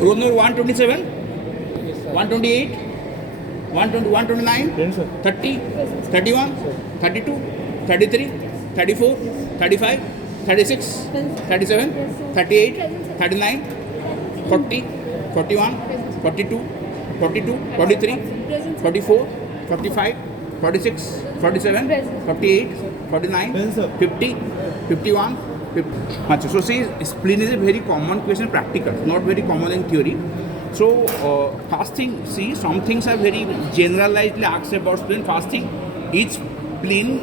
Roll number 127, 128, 120, 129, 30, 31, 32, 33, 34, 35, 36, 37, 38, 39, 40, 41, 42, 42, 43, 44, 45, 46, 47, 48, 49, 50, 51, 50. So see, spleen is a very common question, practical, not very common in theory. So first thing, see, some things are very generalizedly asked about spleen. First thing, is spleen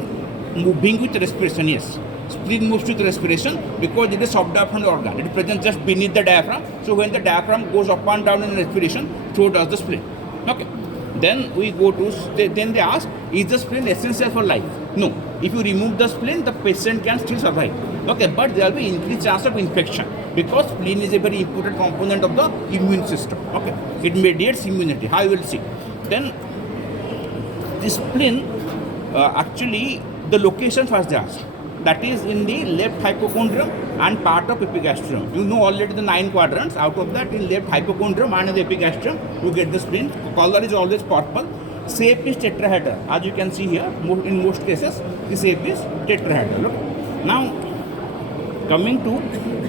moving with respiration? Yes. Spleen moves with respiration because it is subdiaphragm organ. It is present just beneath the diaphragm. So when the diaphragm goes up and down in respiration, so does the spleen. Okay. Then we go to, then they ask, is the spleen essential for life? No. If you remove the spleen, the patient can still survive. Okay, but there will be increased chance of infection because spleen is a very important component of the immune system. Okay, it mediates immunity. How you will see. Then the spleen, actually, the location first they ask. That is in the left hypochondrium and part of epigastrium. You know already the 9 quadrants. Out of that, in left hypochondrium and in the epigastrium, you get the spleen. Color is always purple. Shape is tetrahedral. As you can see here, in most cases, the shape is tetrahedral. Look. Now, coming to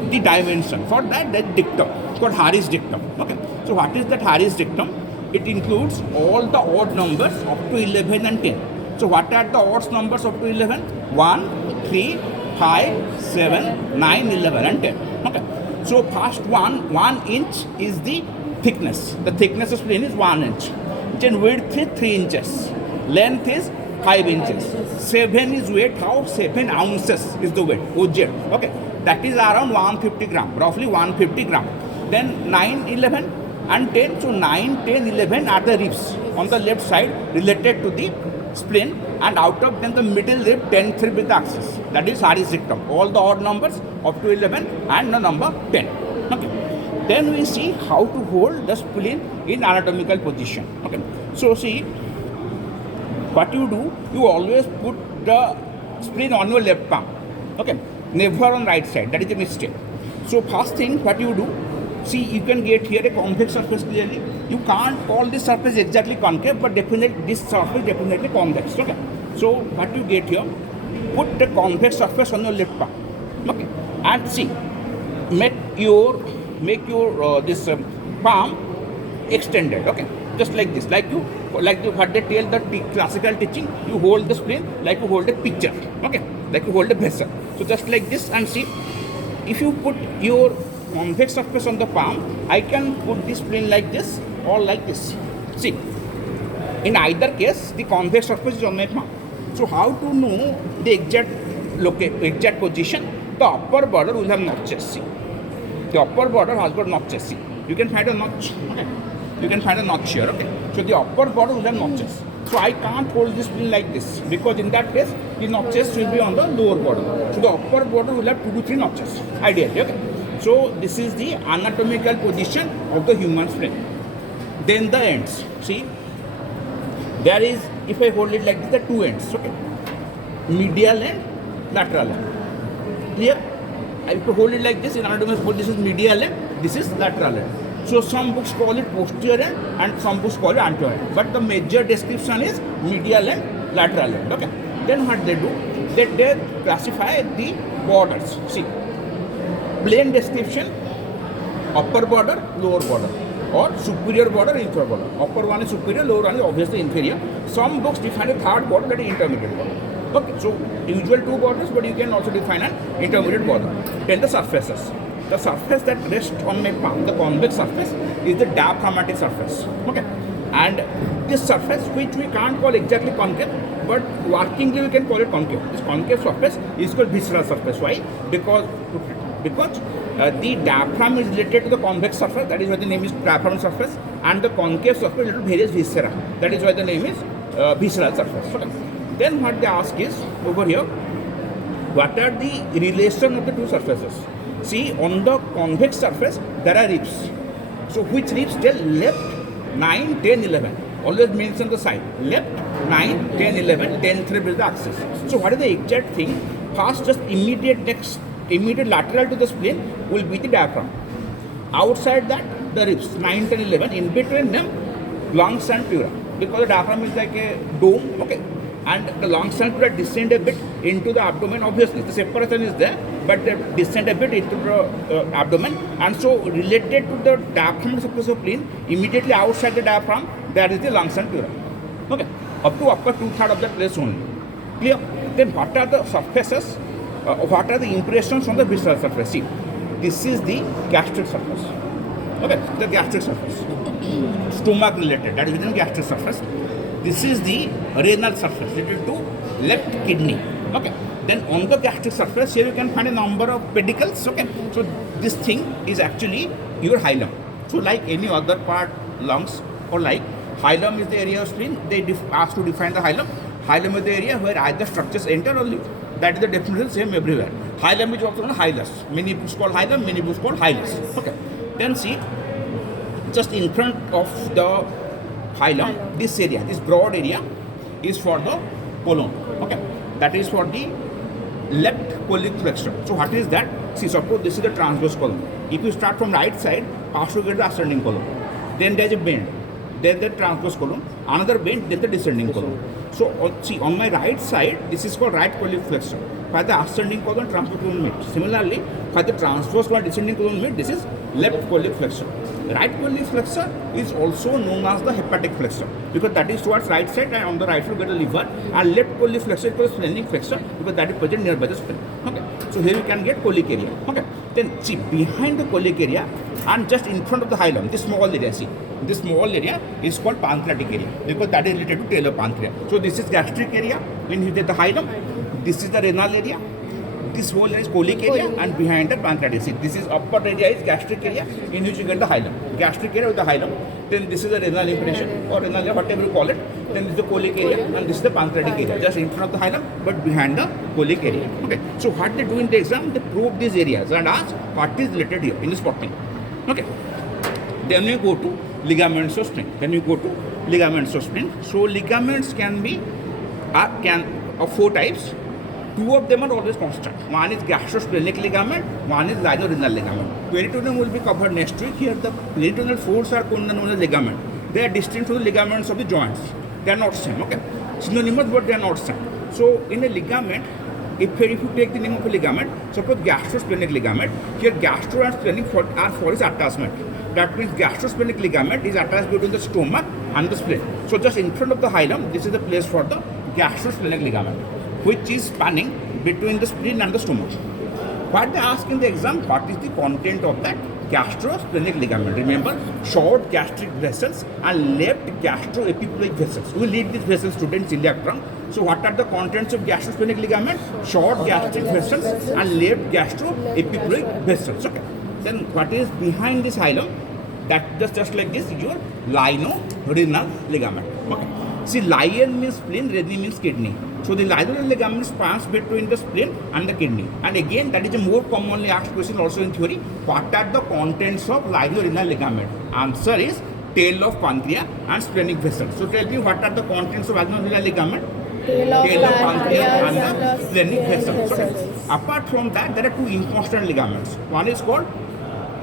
the dimension. For that, there is dictum. It's called Harris dictum. Okay. So, what is that Harris dictum? It includes all the odd numbers up to 11 and 10. So, what are the odd numbers up to 11? 1, 3, 5, 7, 9, 11 and 10. Okay. So, first 1 inch is the thickness. The thickness of spleen is 1 inch. Then width is 3 inches. Length is 5 inches. 7 is weight. How? 7 ounces is the weight. OZ. Okay. That is around 150 gram. Roughly 150 gram. Then 9, 11 and 10. So 9, 10, 11 are the ribs on the left side related to the spleen, and out of them the middle rib 10th rib with the axis. That is Harris dictum. All the odd numbers up to 11 and the number 10. Okay. Then we see how to hold the spleen in anatomical position. Okay. So see, what you do, you always put the spleen on your left palm. Okay. Never on right side. That is a mistake. So first thing, what you do, see, you can get here a convex surface clearly. You can't call this surface exactly concave, but definitely this surface definitely convex. Okay. So what you get here, put the convex surface on your left palm. Okay. And see, make your this palm extended. Okay. Just like this, like what they tell the classical teaching, you hold the spleen like you hold a picture. Okay. Like you hold a vessel. So just like this, and see, if you put your convex surface on the palm, I can put the spleen like this or like this. See, in either case, the convex surface is on my palm. So how to know the exact position? The upper border will have notches. See, the upper border has got notches. See, you can find a notch. Okay, you can find a notch here. Okay, so the upper border will have notches. So I can't hold this spleen like this because in that case, the notches will be on the lower border. So the upper border will have 2 to 3 notches. Ideally, okay. So this is the anatomical position of the human spleen. Then the ends. See, there is, if I hold it like this, the 2 ends. Okay, medial end, lateral end. Clear? If you hold it like this in anatomical, this is medial end, this is lateral end. So some books call it posterior end and some books call it anterior end. But the major description is medial end, lateral end. Okay. Then what they do? They classify the borders. See, plain description, upper border, lower border, or superior border, inferior border. Upper one is superior, lower one is obviously inferior. Some books define a third border, that is intermediate border. Okay, so usual 2 borders, but you can also define an intermediate border. Then the surfaces. The surface that rests on my palm, the convex surface, is the diaphragmatic surface. Okay, and this surface, which we can't call exactly concave, but workingly we can call it concave. This concave surface is called visceral surface. Why? Because the diaphragm is related to the convex surface. That is why the name is diaphragm surface, and the concave surface is related to various viscera. That is why the name is visceral surface. Okay. Then what they ask is over here, what are the relation of the 2 surfaces? See, on the convex surface, there are ribs. So, which ribs tell left 9, 10, 11. always mention the side. Left 9, 10, 11, 10, 3 is the axis. So what is the exact thing? First, just immediate lateral to the spleen will be the diaphragm. Outside that, the ribs 9, 10, 11. In between them, lungs and pleura. Because the diaphragm is like a dome, okay, and the lungs and pleura descend a bit into the abdomen. Obviously, the separation is there, but they descend a bit into the abdomen, and so related to the diaphragm spleen, immediately outside the diaphragm, there is the lungs and pleura. Okay, up to upper 2/3 of the place only. Clear? Then what are the surfaces? What are the impressions on the visceral surface? See, this is the gastric surface. Okay, the gastric surface. Stomach related, that is within gastric surface. This is the renal surface related to left kidney. Okay, then on the gastric surface, here you can find a number of pedicles. Okay, so this thing is actually your hilum. So like any other part, lungs or like hilum is the area of spleen. They ask to define the hilum. Hilum is the area where either structures enter or leave. That is the definition, same everywhere. Hilum is also known as hilus. Many books called hilum, many books called hilus. Okay, then see, just in front of the hilum, this area, this broad area is for the colon. Okay, that is for the left colic flexure. So what is that? See, suppose this is the transverse colon. If you start from right side, pass to get the ascending colon. Then there is a bend. Then the transverse colon, another bend, then the descending colon. So see, on my right side, this is called right colic flexure. For the ascending colon, transverse colon meet. Similarly, for the transverse colon, descending colon meet, this is left colic flexure. Right colic flexure is also known as the hepatic flexure because that is towards right side, and on the right side you get the liver, and left colic flexure is called splenic flexure because that is present nearby the spleen. Okay, so here you can get colic area. Okay, then see, behind the colic area and just in front of the hilum, this small area, see, this small area is called pancreatic area because that is related to tail of pancreas. So this is gastric area when you get the hilum. This is the renal area. This whole area is colic area, and behind that pancreatic. See, this is upper area is gastric area in which you get the hilum. Gastric area with the hilum. Then this is the renal impression or renal area, whatever you call it. Then this is the colic area, and this is the pancreatic area, just in front of the hilum, but behind the colic area. Okay. So what they do in the exam, they probe these areas and ask what is related here in the spotting. Okay. Then we go to ligaments of spleen. So ligaments can be of 4 types. 2 of them are always constant. One is gastrosplenic ligament, one is lienorenal ligament. Peritoneum will be covered next week. Here the peritoneal folds are known as ligament. They are distinct from the ligaments of the joints. They are not same. Okay, synonymous, but they are not same. So in a ligament, if you take the name of a ligament, suppose gastrosplenic ligament, here gastro and splenic are for its attachment. That means gastrosplenic ligament is attached between the stomach and the spleen. So just in front of the hilum, this is the place for the gastrosplenic ligament, which is spanning between the spleen and the stomach. What they ask in the exam, what is the content of that gastrosplenic ligament? Remember, short gastric vessels and left gastroepiploic vessels. We lead these vessels students in the exam. So what are the contents of gastrosplenic ligament? Short gastric vessels and left gastroepiploic vessels. Okay. Then what is behind this hilum? That just like this is your lienorenal ligament. Okay. See, lion means spleen, renal means kidney. So the lienorenal ligament spans between the spleen and the kidney. And again, that is a more commonly asked question also in theory. What are the contents of lienorenal ligament? Answer is tail of pancreas and splenic vessels. So tell me, what are the contents of lienorenal ligament? Tail of pancreas and the splenic vessels. Okay. Apart from that, there are 2 inconstant ligaments. One is called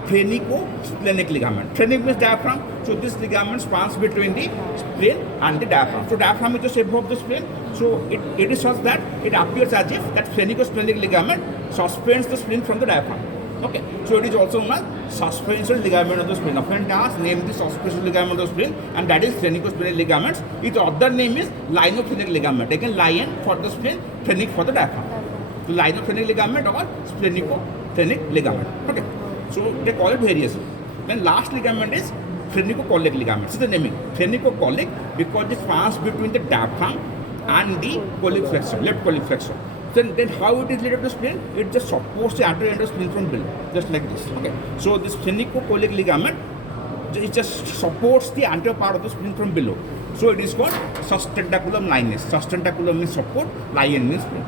phrenico-splenic ligament. Phrenic means diaphragm. So this ligament spans between the spleen and the diaphragm. So diaphragm is the shape of the spleen. So it is such that it appears as if that phrenico-splenic ligament suspends the spleen from the diaphragm. Okay. So it is also known as suspension ligament of the spleen. Often asked, name the suspension ligament of the spleen, and that is phrenico-splenic ligaments. Its other name is lienophrenic ligament. Again, lion for the spleen, phrenic for the diaphragm. So lienophrenic ligament or splenico-phrenic ligament. Okay. So they call it variously. Then last ligament is phrenico-colic ligament. This is the naming. Phrenico-colic because it spans between the diaphragm and the colic flexure, left colic flexure. Then how it is related to spleen? It just supports the anterior end of spleen from below, just like this. Okay. So this phrenico-colic ligament, it just supports the anterior part of the spleen from below. So it is called sustentaculum lineus. Sustentaculum means support, lion means spleen.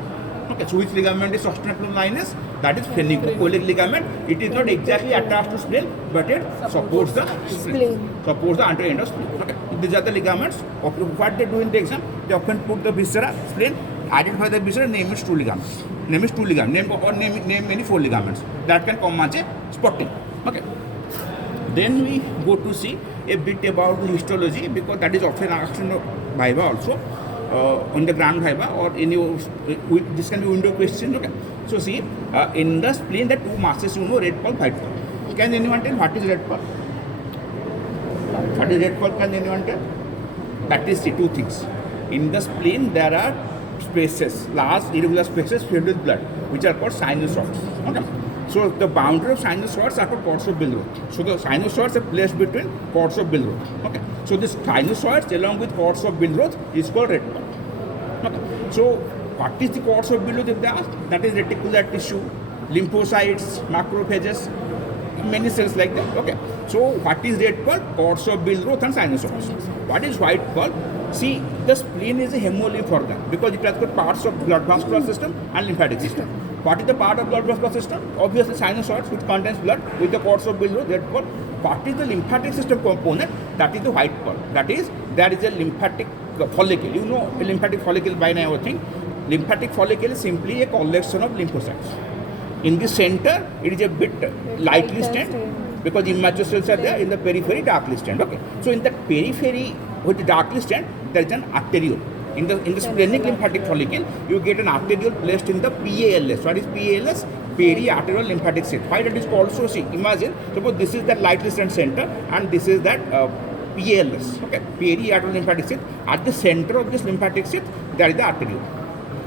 Okay, so which ligament is sustentaculum lineus? That is sphenicocholic ligament. It is not exactly attached to spleen, but it supports the spleen. Supports the anterior end of spleen. Okay. These are the ligaments. What they do in the exam, they often put the viscera, spleen, identify the viscera, name is two ligaments. Name is two ligaments. Name many four ligaments. That can come as a spotting. Okay. Then we go to see a bit about the histology, because that is often asked in the Viva also, on the ground Viva or any, this can be window question. Okay. So see, in the spleen, the two masses, red pulp, white pulp. Can anyone tell what is red pulp? What is red pulp? Can anyone tell? That is the two things. In the spleen, there are spaces, large irregular spaces filled with blood, which are called sinusoids. Okay. So the boundary of sinusoids are called cords of Billroth. So the sinusoids are placed between cords of Billroth. Okay. So this sinusoids along with cords of Billroth is called red pulp. Okay. So what is the cords of Billroth if they ask? That is reticular tissue, lymphocytes, macrophages, many cells like that. Okay. So what is red pulp? Cords of Billroth and sinusoids. What is white pulp? See, the spleen is a hemolymph organ because it has got parts of blood vascular system and lymphatic system. What is the part of blood vascular system? Obviously sinusoids, which contains blood, with the cords of Billroth, red pulp. What is the lymphatic system component? That is the white pulp. That is, there is a lymphatic follicle. You know a lymphatic follicle by now, I think. Lymphatic follicle is simply a collection of lymphocytes. In the center, it is a bit lightly stained because immature cells are there. In the periphery, darkly stained. Okay. So in the periphery with the darkly stained, there is an arteriole. In the splenic lymphatic follicle, you get an arteriole placed in the PALS. What is PALS? Periarterial lymphatic sheath. Why that is called so? See, imagine, suppose this is the lightly stained center and this is that PALS. Okay, periarterial lymphatic sheath. At the center of this lymphatic sheath, there is the arteriole.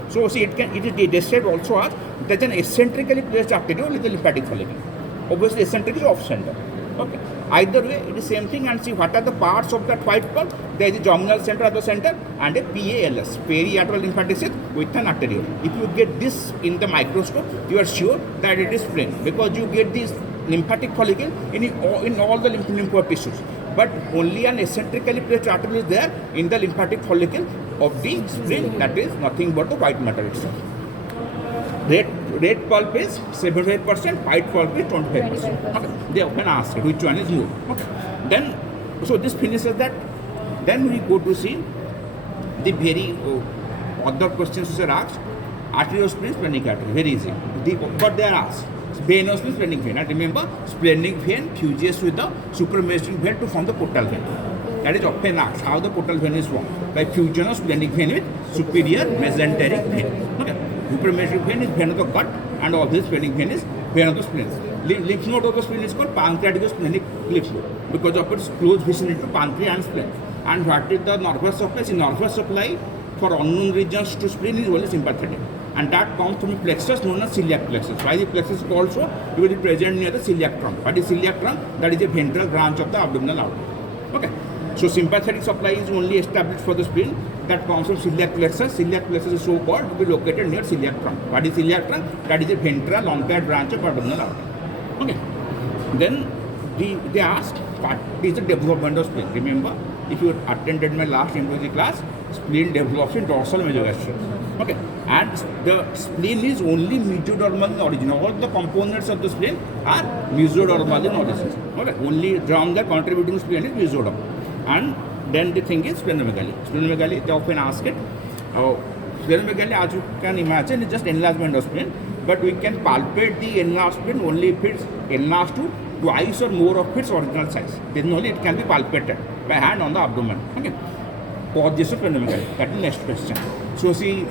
So see, it is described also as there is an eccentrically placed arteriole in the lymphatic follicle. Obviously, eccentric is off center. Okay. Either way, it is same thing, and see what are the parts of that white pulp. There is a germinal center at the center and a PALS, periarterial lymphatic sheath with an arteriole. If you get this in the microscope, you are sure that it is spleen because you get this lymphatic follicle in all the lymphoid tissues. But only an eccentrically placed arteriole is there in the lymphatic follicle of the spleen. That is nothing but the white matter itself. Red pulp is 75%, white pulp is 25%. Okay. They often ask which one is more. Okay. Then, so this finishes that. Then we go to see the very other questions which are asked. Arteriospleen, splenic artery, very easy. What they are asked. Venospleen, splenic vein. And remember, splenic vein fuses with the supramesenteric vein to form the portal vein. That is often asked how the portal vein is formed by fusion of splenic vein with superior mesenteric vein. Okay. Supramesenteric vein is vein of the gut, and obviously splenic vein is vein of the spleen. Lymph node of the spleen is called pancreatico-splenic lymph node because of its close vicinity to pancreas and spleen. And what is the nervous supply? See, nervous supply for unknown regions to spleen is only sympathetic, and that comes from a plexus known as celiac plexus. Why the plexus is also? Because it is present near the celiac trunk. What is celiac trunk? That is a ventral branch of the abdominal outlet. Okay. So sympathetic supply is only established for the spleen. That comes from celiac plexus. Celiac plexus is so called to be located near celiac trunk. What is celiac trunk? That is a ventral elongated branch of abdominal outlet. Okay. Then they asked what is the development of spleen. Remember, if you attended my last embryology class, spleen develops in dorsal mesogastrium. Okay. And the spleen is only mesodermal in origin. All the components of the spleen are mesodermal in origin. Okay. Only germ that contributing spleen is mesoderm. And then the thing is splenomegaly. Splenomegaly, they often ask it. Splenomegaly, as you can imagine, is just enlargement of spleen. But we can palpate the enlarged spleen only if it's enlarged to twice or more of its original size. Then only it can be palpated by hand on the abdomen. Okay. Causes of splenomegaly. That is the next question. So see,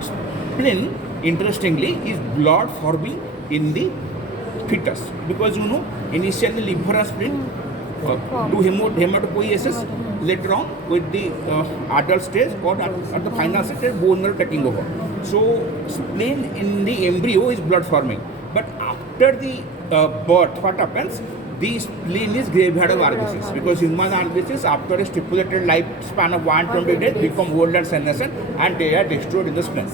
spleen, interestingly, is blood forming in the fetus because initially liver and spleen do hematopoiesis. Later on, with the adult stage or at the final stage, bone marrow taking over. So spleen in the embryo is blood forming, but after the birth, what happens? The spleen is graveyard of RBCs because human RBCs, after a stipulated lifespan of 120 days, become old and senescent and they are destroyed in the spleen.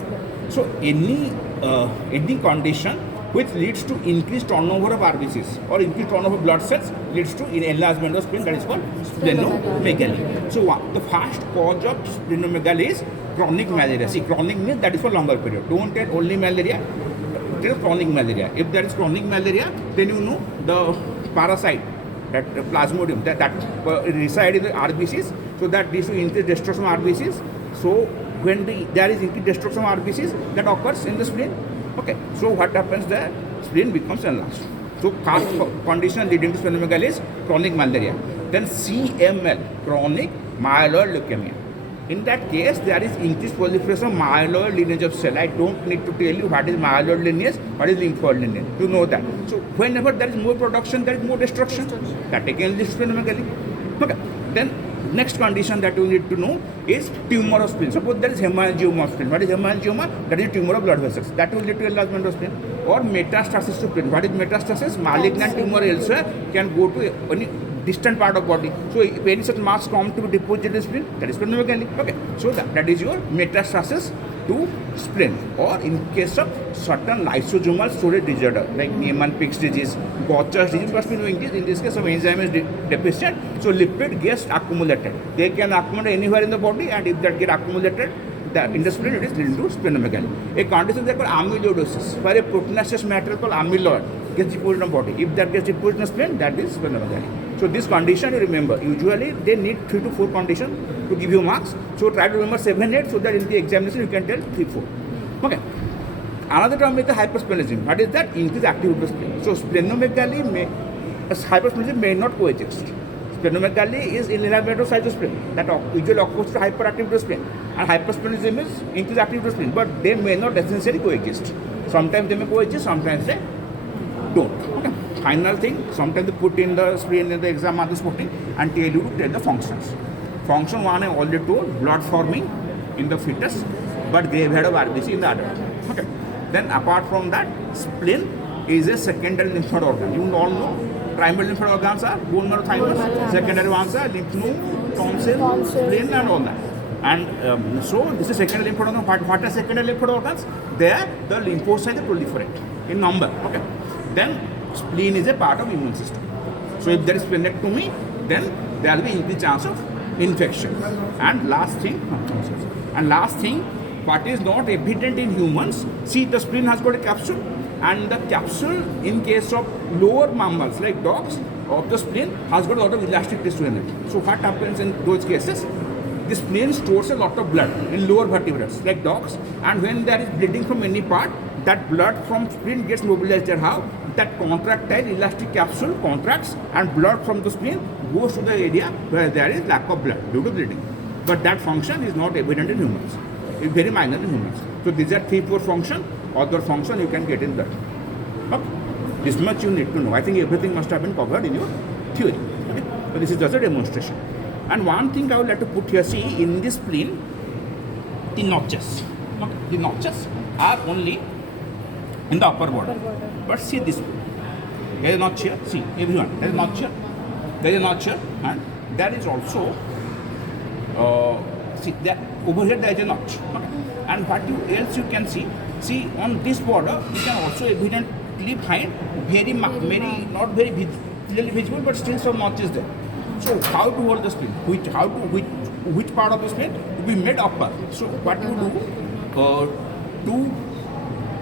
So any condition which leads to increased turnover of RBCs or increased turnover of blood cells leads to enlargement of spleen, that is called splenomegaly. So the first cause of splenomegaly is chronic malaria. See, chronic means that is for longer period. Don't take only malaria. it is chronic malaria. If there is chronic malaria, then you know the parasite, that plasmodium, that reside in the RBCs, so that this will increase destruction of RBCs. So when there is increased destruction of RBCs, that occurs in the spleen. Okay, so what happens there? Spleen becomes enlarged. So first condition leading to splenomegaly is chronic malaria. Then CML, chronic myeloid leukemia. In that case, there is increased proliferation of myeloid lineage of cell. I don't need to tell you what is myeloid lineage, what is lymphoid lineage. You know that. So whenever there is more production, there is more destruction. That again leads to splenomegaly. Okay. Then next condition that you need to know is tumor of spleen. Suppose there is hemangioma of spleen. What is hemangioma? That is tumor of blood vessels. That will lead to enlargement of spleen. Or metastasis to spleen. What is metastasis? Malignant tumor elsewhere can go to any distant part of body. So if any such mass come to be deposited in spleen, that is splenomegaly. Okay. So that is your metastasis to spleen. Or in case of certain lysosomal storage disorder like Niemann-Pick's disease, Gaucher's disease, must be knowing this. In this case, of enzyme is deficient, so lipid gets accumulated. They can accumulate anywhere in the body, and if that get accumulated in the spleen, it is leading to splenomegaly. A condition is called amyloidosis, where a proteinaceous material called amyloid gets deposited in the body. If that gets deposited in the spleen, that is splenomegaly. So this condition you remember. Usually they need 3 to 4 conditions to give you marks. So try to remember 7, 8 so that in the examination you can tell 3, 4. Okay. Another term is the hypersplenism. What is that? Increased activity of spleen. So splenomegaly hypersplenism may not coexist. Splenomegaly is inhibitor size of spleen that usually occurs to hyperactivity of spleen, and hypersplenism is increased activity of spleen, but they may not necessarily coexist. Sometimes they may coexist, sometimes they don't. Okay. Final thing, sometimes they put in the spleen in the exam on this putting and tell you to tell the functions. Function 1 I already told, blood forming in the fetus, but graveyard of RBC in the adult. Okay. Then apart from that, spleen is a secondary lymph node organ. You all know primary lymph node organs are bone marrow, thymus. Secondary ones are lymph node, tonsil, spleen, and all that. And so this is secondary lymph node organ. What are secondary lymph node organs? There the lymphocytes proliferate in number. Okay. Then spleen is a part of immune system. So if there is splenectomy, then there will be increased chance of infection. And last thing, what is not evident in humans, see the spleen has got a capsule, and the capsule in case of lower mammals like dogs of the spleen has got a lot of elastic tissue in it. So what happens in those cases? The spleen stores a lot of blood in lower vertebrates like dogs, and when there is bleeding from any part, that blood from spleen gets mobilized there. How? That contractile elastic capsule contracts and blood from the spleen goes to the area where there is lack of blood due to bleeding. But that function is not evident in humans. It's very minor in humans. So these are 3, 4 function. Other function you can get in blood. Okay. This much you need to know. I think everything must have been covered in your theory. Okay. So this is just a demonstration. And one thing I would like to put here, see in this spleen, the notches. Okay. The notches are only in the upper border. But see this one. There is a notch here. See, everyone. There is a notch here. There is a notch here. And there is also, see, there, over here there is a notch. Okay. And what else you can see on this border, you can also evidently find very not very clearly visible, but still some notches there. So how to hold the spleen? Which part of the spleen to be made upper? So what you do to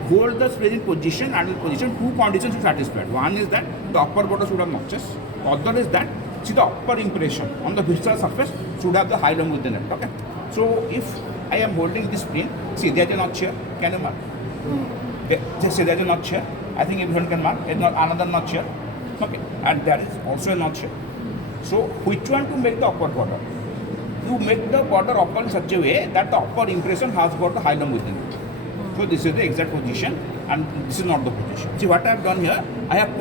hold the spleen in position, and in position 2 conditions are satisfied. One is that the upper border should have notches. Other is that see the upper impression on the visceral surface should have the hilum within it. Okay. So if I am holding this spleen, see there is a notch here. Can you mark? Okay. Just say there is a notch here. I think everyone can mark. There is another notch here. Okay. And there is also a notch here. So which one to make the upper border? You make the border upper in such a way that the upper impression has got the hilum within it. So this is the exact position, and this is not the position. See what I have done here, I have